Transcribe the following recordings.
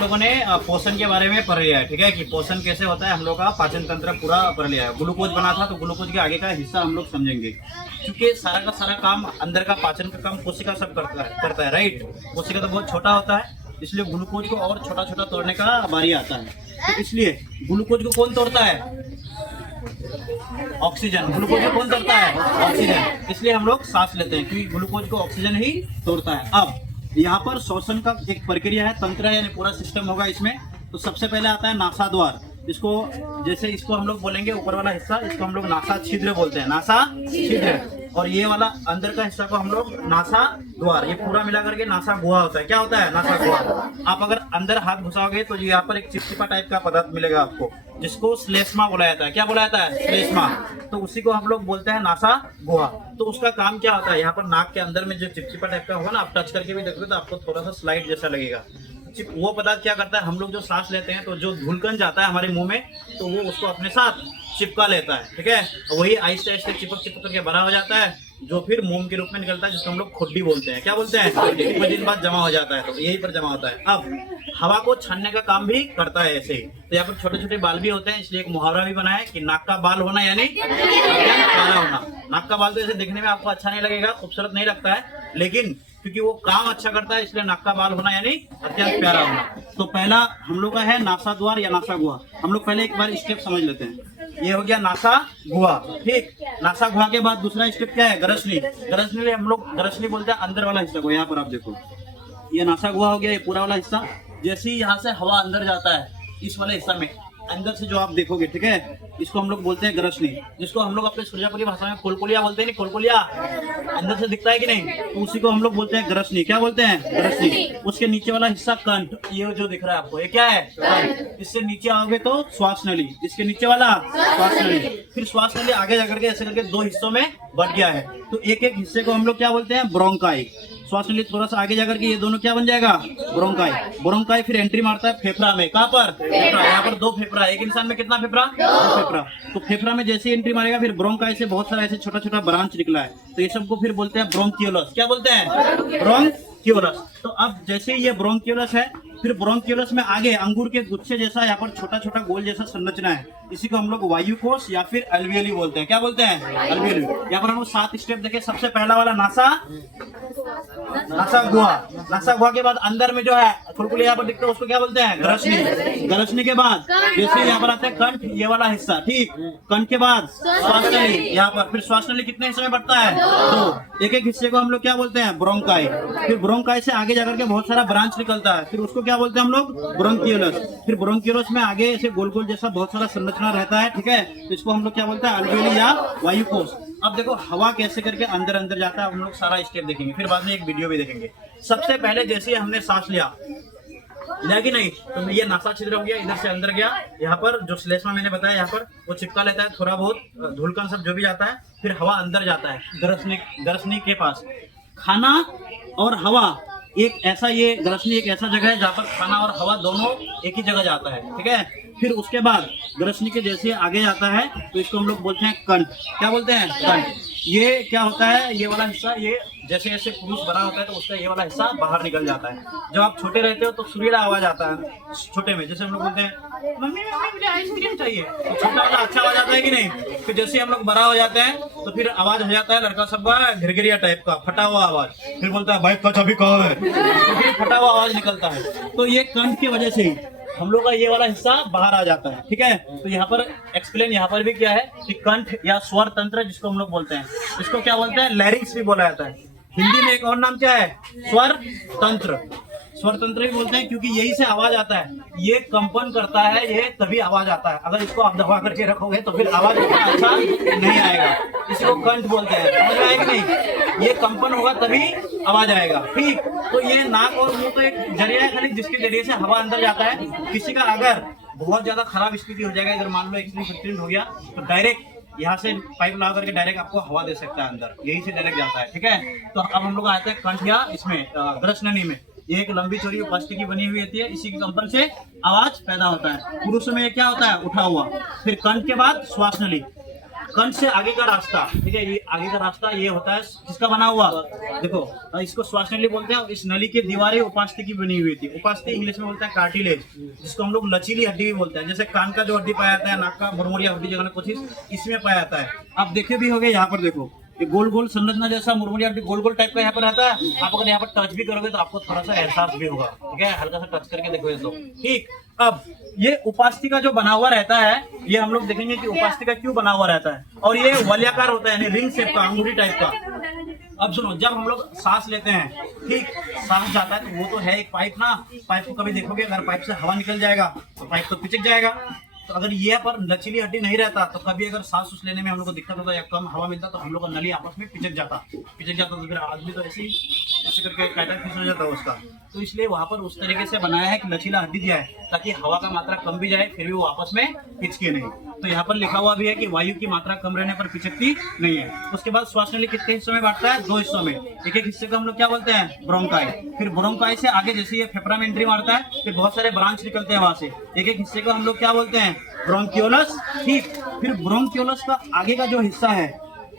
लोगों ने पोषण के बारे में पढ़ लिया है, ठीक है, कि पोषण कैसे होता है, हम लोग का पाचन तंत्र पूरा पढ़ लिया है। ग्लूकोज बना था तो ग्लूकोज के आगे का हिस्सा हम लोग समझेंगे, क्योंकि सारा का सारा काम अंदर का पाचन का काम कोशिका सब करता है, राइट। कोशिका तो बहुत छोटा होता है, इसलिए ग्लूकोज को और छोटा छोटा तोड़ने का बारी आता है। तो इसलिए ग्लूकोज को कौन तोड़ता है? ऑक्सीजन। ग्लूकोज को कौन तोड़ता है? ऑक्सीजन। इसलिए हम लोग सांस लेते हैं, क्योंकि ग्लूकोज को ऑक्सीजन ही तोड़ता है। अब यहाँ पर श्वसन का एक प्रक्रिया है, तंत्र है, यानी पूरा सिस्टम होगा इसमें। तो सबसे पहले आता है नासा द्वार। इसको जैसे इसको हम लोग बोलेंगे ऊपर वाला हिस्सा, इसको हम लोग नासा छिद्र बोलते हैं, नासा छिद्र। और ये वाला अंदर का हिस्सा को हम लोग नासा द्वार। ये पूरा मिला करके नासा गुहा होता है। क्या होता है? नासा गुहा। आप अगर अंदर हाथ घुसाओगे तो यहाँ पर एक चिपचिपा टाइप का पदार्थ मिलेगा आपको, जिसको श्लेष्मा बोला जाता है। क्या बोला जाता है? श्लेष्मा। तो उसी को हम लोग बोलते हैं नासा गुहा। तो उसका काम क्या होता है? यहाँ पर नाक के अंदर में जो चिपचिपा टाइप का होगा ना, आप टच करके भी देखोगे तो आपको थोड़ा सा स्लाइड जैसा लगेगा। वो पदार्थ क्या करता है, हम लोग जो सांस लेते हैं तो जो धूलकण जाता है हमारे मुंह में, तो वो उसको अपने साथ चिपका लेता है, ठीक है। वही आहिस्ते आहिस्ते चिपक चिपक करके बड़ा हो जाता है, जो फिर मोम के रूप में निकलता है, जिसको हम लोग खुड्डी बोलते हैं। क्या बोलते हैं? कुछ दिन बाद जमा हो जाता है, तो यही पर जमा होता है। अब हवा को छानने का काम भी करता है ऐसे ही। तो यहाँ पर छोटे छोटे बाल भी होते हैं, इसलिए एक मुहावरा भी बना है कि नाक का बाल होना यानी प्यारा होना। नाक का बाल तो ऐसे दिखने में आपको अच्छा नहीं लगेगा, खूबसूरत नहीं लगता है, लेकिन क्योंकि वो काम अच्छा करता है, इसलिए नाक का बाल होना यानी अत्यंत प्यारा होना। तो पहला हम लोग का है नासा द्वार या नासा गुहा। हम लोग पहले एक बार स्टेप समझ लेते हैं। ये हो गया नासा गुहा, ठीक। नासा गुहा के बाद दूसरा स्टेप क्या है? गरसनी। गरसनी हम लोग गरसनी बोलते हैं अंदर वाला हिस्सा को। यहाँ पर आप देखो, ये नासा गुहा हो गया, ये पूरा वाला हिस्सा। जैसे ही यहाँ से हवा अंदर जाता है इस वाले हिस्सा में, अंदर से जो आप देखोगे, ठीक है, इसको हम लोग बोलते हैं गरसनी, जिसको हम लोग अपने सुरजापुरी भाषा में कोलकोलिया बोलते हैं। नहीं, कोलकोलिया अंदर से दिखता है कि नहीं, तो उसी को हम लोग बोलते हैं गरसनी। क्या बोलते हैं? गरसनी। उसके नीचे वाला हिस्सा कंठ, ये जो दिख रहा है आपको, ये क्या है? कंठ। इससे नीचे आओगे तो श्वास नली, इसके नीचे वाला श्वास नली। फिर श्वास नली आगे जाकर के ऐसे करके दो हिस्सों में बट गया है, तो एक एक हिस्से को हम लोग क्या बोलते हैं? ब्रोंकाई। श्वास नली थोड़ा सा आगे जाकर के ये दोनों क्या बन जाएगा? ब्रोंकाई। ब्रोंकाई फिर एंट्री मारता है फेफड़ा में। कहाँ पर? फेफड़ा। यहाँ पर दो फेफड़ा। एक इंसान में कितना फेफड़ा? दो फेफड़ा। तो फेफड़ा में जैसे एंट्री मारेगा, फिर ब्रोंकाई से बहुत सारा ऐसे छोटा छोटा ब्रांच निकला है, तो ये सबको फिर बोलते हैं ब्रोंकियोलस। क्या बोलते हैं? ब्रोंकियोलस। तो अब जैसे ये ब्रोंकियोलस है, फिर ब्रोंकियोलस में आगे अंगूर के गुच्छे जैसा यहाँ पर छोटा छोटा गोल जैसा संरचना है, इसी को हम लोग वायुकोश या फिर अल्वियोली बोलते हैं। क्या बोलते हैं? अल्वियोली। यहाँ पर हम 7 स्टेप देखे। सबसे पहला वाला नासा गुहा। नासा गुहा के बाद अंदर में जो है खुलकुली यहाँ पर दिखता है, उसको क्या बोलते हैं? गरसनी। गरसनी के बाद जैसे यहाँ पर आता है कंठ, ये वाला हिस्सा, ठीक। कंठ के बाद श्वास नली, यहाँ पर फिर श्वास नली कितने हिस्से में बढ़ता है? 2। एक एक हिस्से को हम लोग क्या बोलते हैं? ब्रोंकाई। फिर ब्रोंकाई से आगे जाकर के बहुत सारा ब्रांच निकलता है, फिर उसको क्या बोलते हैं हम लोग? ब्रोंकियोलस। फिर ब्रोंकियोलस में आगे ऐसे गोल गोल जैसा बहुत सारा संरचना रहता है, ठीक है, तो इसको हम लोग क्या बोलते हैं? अल्वियोली या वायुकोश। अब देखो हवा कैसे करके अंदर अंदर जाता है, हम लोग सारा स्टेप देखेंगे, फिर बाद में एक वीडियो भी देखेंगे। सबसे पहले जैसे हमने सांस लिया कि नहीं, तो ये नासा छिद्र हो गया, इधर से अंदर गया, यहाँ पर जो श्लेष्मा मैंने बताया, यहाँ पर वो चिपका लेता है, थोड़ा बहुत धूलकण सब जो भी जाता है, फिर हवा अंदर जाता है गरसनी के पास। खाना और हवा एक ऐसा, ये गरसनी एक ऐसा जगह है जहाँ पर खाना और हवा दोनों एक ही जगह जाता है, ठीक है। फिर उसके बाद गरसनी के जैसे आगे जाता है तो इसको हम लोग बोलते हैं कंठ। क्या बोलते हैं? कंठ। ये क्या होता है? ये वाला हिस्सा, ये जैसे जैसे पुरुष बड़ा होता है तो उसका ये वाला हिस्सा बाहर निकल जाता है। जब आप छोटे रहते हो तो सुरीला आवाज आता है छोटे में, जैसे हम लोग बोलते हैं मम्मी मम्मी मुझे आइसक्रीम चाहिए, तो छोटा वाला अच्छा आवाज आता है कि नहीं। फिर जैसे हम लोग बड़ा हो जाते हैं तो फिर आवाज हो जाता है लड़का सबका घिरघिरिया टाइप का, फटा हुआ आवाज। फिर बोलता है भाई कच अभी कहाँ है, तो फिर फटा हुआ आवाज निकलता है। तो ये कंठ की वजह से ही हम लोग का ये वाला हिस्सा बाहर आ जाता है, ठीक है। तो यहाँ पर एक्सप्लेन यहाँ पर भी क्या है कि कंठ या स्वर तंत्र जिसको हम लोग बोलते हैं, इसको क्या बोलते हैं? लैरिंक्स भी बोला जाता है। हिंदी में एक और नाम क्या है? स्वर तंत्र। स्वर तंत्र भी बोलते हैं क्योंकि यही से आवाज आता है। ये कंपन करता है, ये तभी आवाज आता है। अगर इसको आप दबा करके रखोगे तो फिर आवाज उतना अच्छा नहीं आएगा। इसको कंठ बोलते हैं, समझ में आएगा नहीं? ये कंपन होगा तभी आवाज आएगा, ठीक। तो ये नाक और मुंह तो एक जरिया है खाली, जिसके जरिए से हवा अंदर जाता है। किसी का अगर बहुत ज्यादा खराब स्थिति हो जाएगा, इधर मान लो एक्सीडेंट हो गया, तो डायरेक्ट यहाँ से पाइप लगा करके डायरेक्ट आपको हवा दे सकता है अंदर, यही से डायरेक्ट जाता है, ठीक है। तो अब हम लोग आते हैं कंठ या इसमें गरसनी में। ये एक लंबी चौड़ी प्लास्टिक की बनी हुई होती है, इसी के कंपन से आवाज पैदा होता है। पुरुष में ये क्या होता है? उठा हुआ। फिर कंठ के बाद श्वास नली, कंठ से आगे का रास्ता, ठीक है, ये आगे का रास्ता ये होता है किसका बना हुआ, देखो इसको श्वास नली बोलते हैं। इस नली की दीवारें उपास्थि की बनी हुई थी। उपास्थि इंग्लिश में बोलते हैं कार्टिलेज, जिसको हम लोग लचीली हड्डी भी बोलते हैं। जैसे कान का जो हड्डी पाया जाता है, नाक का मुरमुरिया हड्डी जगह कुछ इसमें पाया जाता है। आप देखे भी होंगे यहाँ पर, देखो ये गोल गोल संरचना जैसा मुरमुरिया हड्डी गोल गोल टाइप का यहाँ पर रहता है। आप अगर यहाँ पर टच भी करोगे तो आपको थोड़ा सा एहसास भी होगा, ठीक है, हल्का सा टच करके देखोगे तो ठीक। अब ये उपास्थि का जो बना हुआ रहता है, ये हम लोग देखेंगे कि उपास्थि का क्यों बना हुआ रहता है। और ये वलयाकार होता है, यानी रिंग शेप का, अंगूठी टाइप का। अब सुनो, जब हम लोग सांस लेते हैं, ठीक, सांस जाता है तो वो तो है एक पाइप ना, पाइप को कभी देखोगे अगर पाइप से हवा निकल जाएगा तो पाइप तो पिचक जाएगा। तो अगर ये पर लचीली हड्डी नहीं रहता तो कभी अगर सांस उस लेने में हम लोग को दिक्कत होता या कम हवा मिलता तो हम लोग का नली आपस में पिचक जाता तो फिर आदमी तो ऐसे करके काटा फिस हो जाता है उसका। तो इसलिए वहां पर उस तरीके से बनाया है कि लचीला हड्डी दिया है ताकि हवा का मात्रा कम भी जाए फिर भी वो आपस में पिचके नहीं। तो यहाँ पर लिखा हुआ भी है कि वायु की मात्रा कम रहने पर पिचकती नहीं है। उसके बाद श्वास नली कितने हिस्सों में बांटता है, 2 हिस्सों में। एक एक हिस्से को हम लोग क्या बोलते हैं, ब्रोंकाई। फिर ब्रोंकाई से आगे जैसे ये फेफड़ा में एंट्री मारता है फिर बहुत सारे ब्रांच निकलते हैं वहां से। एक एक हिस्से को हम लोग क्या बोलते हैं, ब्रोंकियोलस, ठीक। फिर ब्रोंकियोलस का आगे का जो हिस्सा है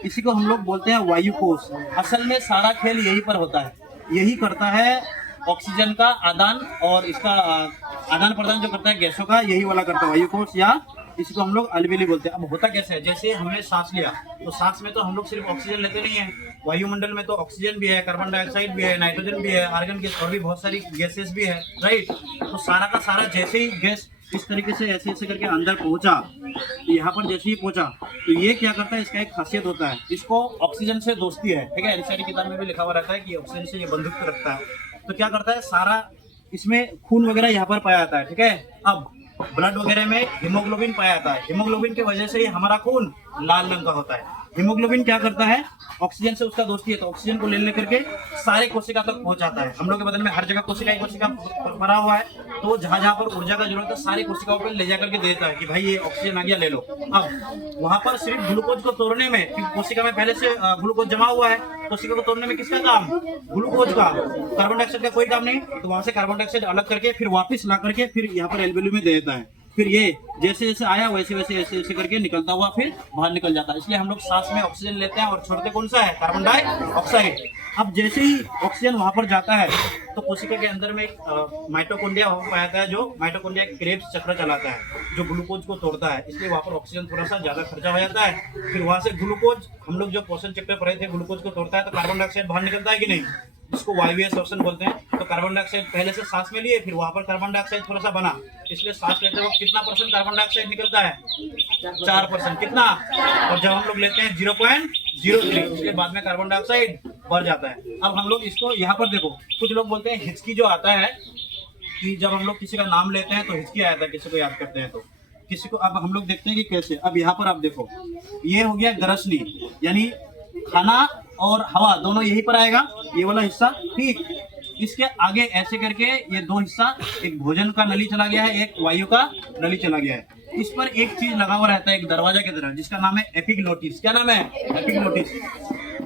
इसी को हम लोग बोलते हैं वायुकोश। असल में सारा खेल यही पर होता है, यही करता है ऑक्सीजन का आदान और इसका आदान प्रदान जो करता है गैसों का, यही वाला करता है वायुकोश, या इसको हम लोग अलवेली बोलते हैं। अब होता कैसे है, जैसे हमने सांस लिया तो सांस में तो हम लोग सिर्फ ऑक्सीजन लेते नहीं है, वायुमंडल में तो ऑक्सीजन भी है, कार्बन डाइऑक्साइड भी है, नाइट्रोजन भी है, आर्गन गैस और भी बहुत सारी गैसेस भी है, राइट। तो सारा का सारा जैसे ही गैस इस तरीके से ऐसे ऐसे करके अंदर पहुंचा, तो यहाँ पर जैसे ही पहुंचा तो ये क्या करता है, इसका एक खासियत होता है, इसको ऑक्सीजन से दोस्ती है, ठीक है। एनसीईआरटी किताब में भी लिखा हुआ रहता है कि ऑक्सीजन से ये बंधुत्व रखता है। तो क्या करता है, सारा इसमें खून वगैरह यहाँ पर पाया जाता है, ठीक है। अब ब्लड वगैरह में हीमोग्लोबिन पाया जाता है। हीमोग्लोबिन की वजह से ही हमारा खून लाल रंग का होता है। हीमोग्लोबिन क्या करता है, ऑक्सीजन से उसका दोस्ती है तो ऑक्सीजन को ले लेकर के सारे कोशिका तक पहुंचाता है। हम लोग के बदन में हर जगह कोशिका भरा हुआ है, तो जहां जहां पर ऊर्जा का जरूरत है सारी कोशिकाओं पर ले जाकर के देता है कि भाई ये ऑक्सीजन आ गया, ले लो। अब वहां पर सिर्फ ग्लूकोज को तोड़ने में, क्योंकि कोशिका में पहले से ग्लूकोज जमा हुआ है, कोशिका को तोड़ने में किसका काम, ग्लूकोज का, कार्बन डाइऑक्साइड का कोई काम नहीं। तो वहां से कार्बन डाइऑक्साइड अलग करके फिर वापस ला करके फिर यहाँ पर एल्वेोली में दे देता है। फिर ये जैसे जैसे आया वैसे वैसे ऐसे ऐसे करके निकलता हुआ फिर बाहर निकल जाता है। इसलिए हम लोग सांस में ऑक्सीजन लेते हैं और छोड़ते कौन सा है, कार्बन डाइऑक्साइड। अब जैसे ही ऑक्सीजन वहां पर जाता है तो कोशिका के अंदर में एक माइटोकॉन्ड्रिया हो पाता है, जो माइटोकॉन्ड्रिया क्रेब्स चक्र चलाता है जो ग्लूकोज को तोड़ता है। इसलिए वहां पर ऑक्सीजन थोड़ा सा ज्यादा खर्चा हो जाता है। फिर वहां से ग्लूकोज, हम लोग जो पोषण चक्र पढ़े थे, ग्लूकोज को तोड़ता है तो कार्बन डाइऑक्साइड बाहर निकलता है कि नहीं, जिसको वायवीय श्वसन बोलते हैं। तो कार्बन डाइऑक्साइड पहले से सांस में लिए, फिर वहां पर कार्बन डाइऑक्साइड थोड़ा सा बना, इसलिए सांस लेते वक्त कितना % कार्बन डाइऑक्साइड निकलता है, 4%। कितना, और जब हम लोग लेते हैं 0.03, इसके बाद में कार्बन डाइऑक्साइड बढ़ जाता है। अब हम लोग इसको यहाँ पर देखो, कुछ लोग बोलते हैं हिचकी जो आता है कि जब हम लोग किसी का नाम लेते हैं तो हिचकी आता है, किसी को याद करते हैं तो किसी को। अब हम लोग देखते हैं कि कैसे। अब यहाँ पर आप देखो, ये हो गया ग्रसनी, यानी खाना और हवा दोनों यहीं पर आएगा, ये वाला हिस्सा, ठीक। इसके आगे ऐसे करके ये 2 हिस्सा, एक भोजन का नली चला गया है, एक वायु का नली चला गया है। इस पर एक चीज लगा हुआ रहता है एक दरवाजा की तरह, जिसका नाम है एपिग्लोटिस। क्या नाम है, एपिग्लोटिस।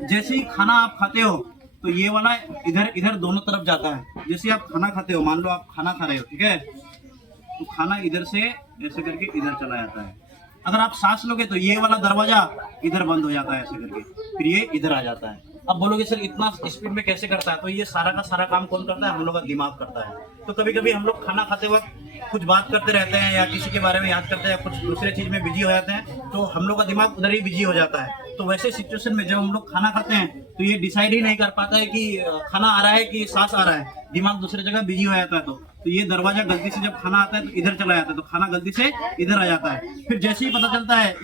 जैसे ही खाना आप खाते हो तो ये वाला इधर इधर दोनों तरफ जाता है। जैसे आप खाना खाते हो, मान लो आप खाना खा रहे हो, ठीक है, तो खाना इधर से ऐसे करके इधर चला जाता है। अगर आप सांस लोगे तो ये वाला दरवाजा इधर बंद हो जाता है ऐसे करके, फिर ये इधर आ जाता है। अब बोलोगे सर इतना स्पीड में कैसे करता है, तो ये सारा का सारा काम कौन करता है, हम लोग का दिमाग करता है। तो कभी कभी हम लोग खाना खाते वक्त कुछ बात करते रहते हैं या किसी के बारे में याद करते हैं या कुछ दूसरे चीज में बिजी हो जाते हैं, तो हम लोग का दिमाग उधर ही बिजी हो जाता है। तो वैसे सिचुएशन में जब हम लोग खाना खाते हैं तो ये डिसाइड ही नहीं कर पाता है कि खाना आ रहा है कि सांस आ रहा है, दिमाग दूसरे जगह बिजी हो जाता है। तो ये दरवाजा गलती से जब खाना आता है तो इधर चला जाता है, तो खाना गलती से इधर आ जाता है। फिर जैसे ही पता चलता है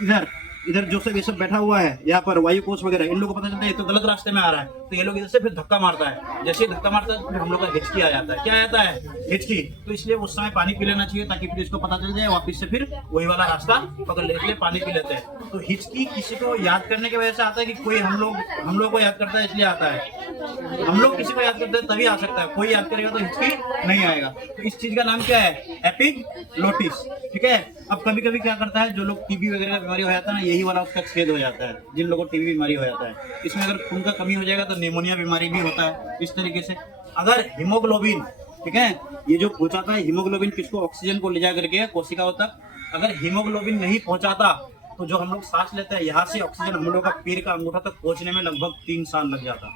इधर जो सब ये सब बैठा हुआ है यहाँ पर वायुकोश वगैरह, इन लोगों को पता चलता है ये तो गलत रास्ते में आ रहा है, तो ये लोग इधर से फिर धक्का मारता है। जैसे ही धक्का मारता है फिर हम लोग का हिचकी आ जाता है। क्या आता है, हिचकी। तो इसलिए उस समय पानी पी लेना चाहिए ताकि फिर इसको पता चल जाए, वापिस से फिर वही वाला रास्ता पकड़ ले, इसलिए पानी पी लेते हैं। तो हिचकी किसी को याद करने की वजह से आता है कि कोई हम लोग को याद करता है इसलिए आता है। हम लोग किसी को याद करते हैं तभी आ सकता है, कोई याद करेगा तो हिचकी नहीं आएगा। तो इस चीज का नाम क्या है, एपिग्लोटिस, ठीक है। अब कभी कभी क्या करता है, जो लोग टीबी वगैरह का बीमारी हो जाता है ना, यही वाला उसका छेद हो जाता है, जिन लोगों को टीबी बीमारी हो जाता है। इसमें अगर खून का कमी हो जाएगा तो निमोनिया बीमारी भी होता है। इस तरीके से अगर हीमोग्लोबिन, ठीक है, ये जो पहुंचाता है हीमोग्लोबिन किसको, ऑक्सीजन को ले जा करके कोशिकाओं तक, अगर हीमोग्लोबिन नहीं पहुंचाता तो जो हम लोग सांस लेते हैं यहाँ से ऑक्सीजन हम लोग का पैर का अंगूठा तक पहुंचने में लगभग 3 साल लग जाता।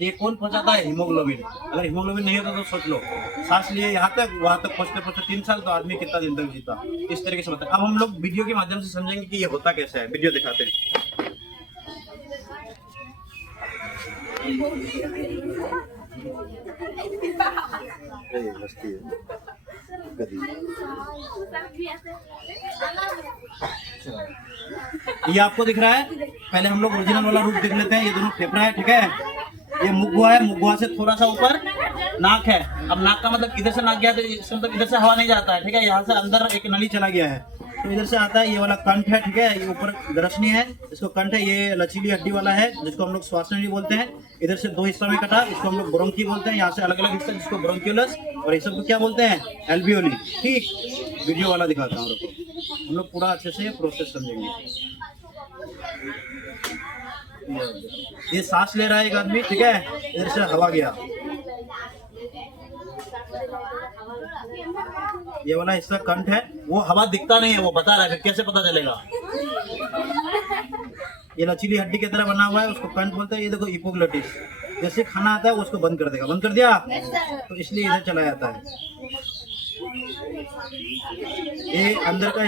ये कौन पहुंचाता है? हीमोग्लोबिन। अगर हीमोग्लोबिन नहीं होता तो सोच लो, सांस लिए यहाँ तक, वहां तक पहुंचते पहुंचते 3 साल, तो आदमी कितना दिन तक जीता। इस तरीके से होता है। अब हम लोग वीडियो के माध्यम से समझेंगे कि ये होता कैसे है। वीडियो दिखाते हैं। ये आपको दिख रहा है। पहले हम लोग ओरिजिनल वाला रूप देख लेते हैं। ये दोनों फेफड़ा है, ठीक है। ये मुगुआ है, मुगुआ से थोड़ा सा ऊपर नाक है। अब नाक का मतलब इधर से नाक गया तो इसका मतलब इधर से हवा नहीं जाता है, ठीक है। यहाँ से अंदर एक नली चला गया है तो इधर से आता है। ये वाला कंठ है, ठीक है। ये ऊपर दरसनी है, इसको कंठ है। ये लचीली हड्डी वाला है जिसको हम लोग श्वास नली बोलते हैं। इधर से 2 हिस्सा में कटा, इसको हम लोग ब्रोंकी बोलते हैं। यहाँ से अलग अलग हिस्सा जिसको ब्रोंक्यूलस, और ये सब को क्या बोलते हैं? एल्वियोली। ठीक, वीडियो वाला दिखाता हूँ, हम लोग पूरा अच्छे से प्रोसेस समझेंगे। ये सांस ले रहा है एक आदमी, ठीक है। इधर से हवा गया, ये वाला हिस्सा कंठ है। वो हवा दिखता नहीं है, वो बता रहा है, कैसे पता चलेगा? ये लचीली हड्डी की तरह बना हुआ है, उसको कंठ बोलते हैं। ये देखो हिपोग्लोटिस, जैसे खाना आता है उसको बंद कर देगा। बंद कर दिया तो इसलिए इधर चला जाता है। ये अंदर का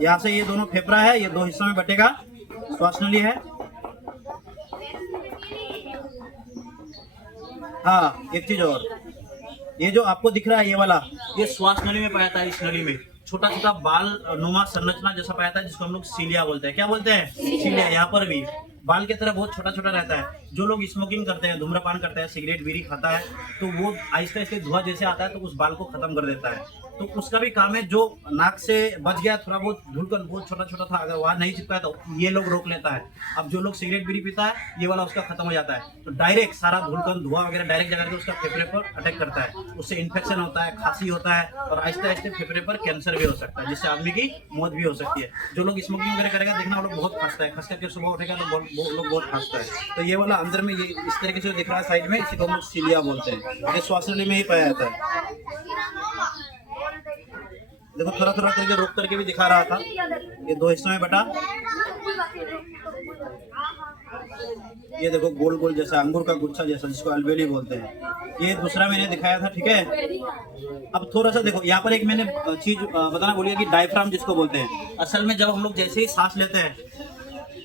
यहाँ से ये दोनों फेफड़ा है, ये 2 हिस्सों में बटेगा। श्वास नली है, हाँ। एक चीज और, ये जो आपको दिख रहा है ये वाला, ये श्वास नली में पाया जाता है। इस नली में छोटा छोटा बाल नुमा संरचना जैसा पाया जाता है, जिसको हम लोग सीलिया बोलते हैं। क्या बोलते हैं? सीलिया। यहाँ पर भी बाल की तरह बहुत छोटा छोटा रहता है। जो लोग स्मोकिंग करते हैं, धूम्रपान करते हैं, सिगरेट बीड़ी खाता है, तो वो आहिस्ते आहिस्ते धुआं जैसे आता है तो उस बाल को खत्म कर देता है। तो उसका भी काम है। जो नाक से बच गया, थोड़ा बहुत धुलकन बहुत छोटा छोटा था, अगर वहाँ नहीं चिपका है तो ये लोग रोक लेता है। अब जो लोग सिगरेट बीड़ी पीता है, ये वाला उसका खत्म हो जाता है। तो डायरेक्ट सारा धुलकन धुआं वगैरह डायरेक्ट जाकर के उसका फेफड़े पर अटैक करता है। उससे इन्फेक्शन होता है, खांसी होता है, और आहिस्ते आहिस्ते फेफड़े पर कैंसर भी हो सकता है, जिससे आदमी की मौत भी हो सकती है। जो लोग स्मोकिंग वगैरह करेगा, देखना वो लोग बहुत फंसता है, खस करके सुबह उठेगा तो वो लोग बहुत फंसता है। तो ये वाला अंदर में ये इस तरीके से दिख रहा है साइड में, इसी को हम लोग सीलिया बोलते हैं। ये श्वास नली में ही पाया जाता है। देखो थोड़ा थोड़ा करके रोक करके भी दिखा रहा था। ये 2 हिस्सों में बटा। ये देखो गोल गोल जैसा, अंगूर का गुच्छा जैसा, जिसको अल्वेली बोलते हैं। ये दूसरा मैंने दिखाया था, ठीक है। अब थोड़ा सा देखो, यहाँ पर एक मैंने चीज बताना भूल गया कि डायफ्राम जिसको बोलते हैं। असल में जब हम लोग जैसे ही सांस लेते हैं,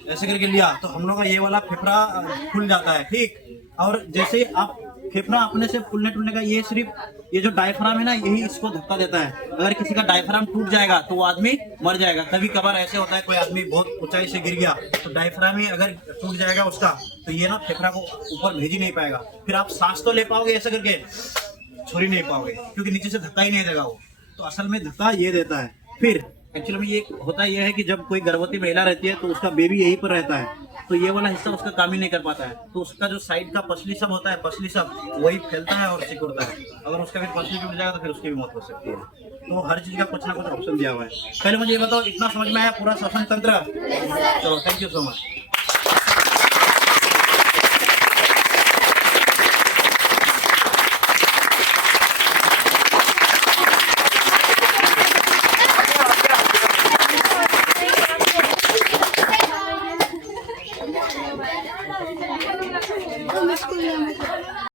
ऐसे करके लिया, तो हम लोग का ये वाला फेफड़ा खुल जाता है, ठीक। और जैसे ही आप फेफड़ा अपने से फूलने टूटने का, ये सिर्फ ये जो डायफ्राम है ना, यही इसको धक्का देता है। अगर किसी का डायफ्राम टूट जाएगा तो वो आदमी मर जाएगा। कभी कभार ऐसे होता है, कोई आदमी बहुत ऊंचाई से गिर गया तो डायफ्राम ही अगर टूट जाएगा उसका, तो ये ना फेफड़ा को ऊपर भेज ही नहीं पाएगा। फिर आप सांस तो ले पाओगे ऐसे करके, छोड़ ही नहीं पाओगे, क्योंकि नीचे से धक्का ही नहीं देगा वो। तो असल में धक्का ये देता है। फिर एक्चुअली में ये होता यह है कि जब कोई गर्भवती महिला रहती है तो उसका बेबी यहीं पर रहता है, तो ये वाला हिस्सा उसका काम ही नहीं कर पाता है। तो उसका जो साइड का पसली सब होता है, पसली सब वही फैलता है और सिकुड़ता है। अगर उसका फिर पसली टूट जाएगा तो फिर उसकी भी मौत हो सकती है। तो हर चीज का कुछ ना कुछ ऑप्शन दिया हुआ है। पहले मुझे ये बताओ, इतना समझ में आया पूरा श्वसन तंत्र? चलो, थैंक यू सो मच।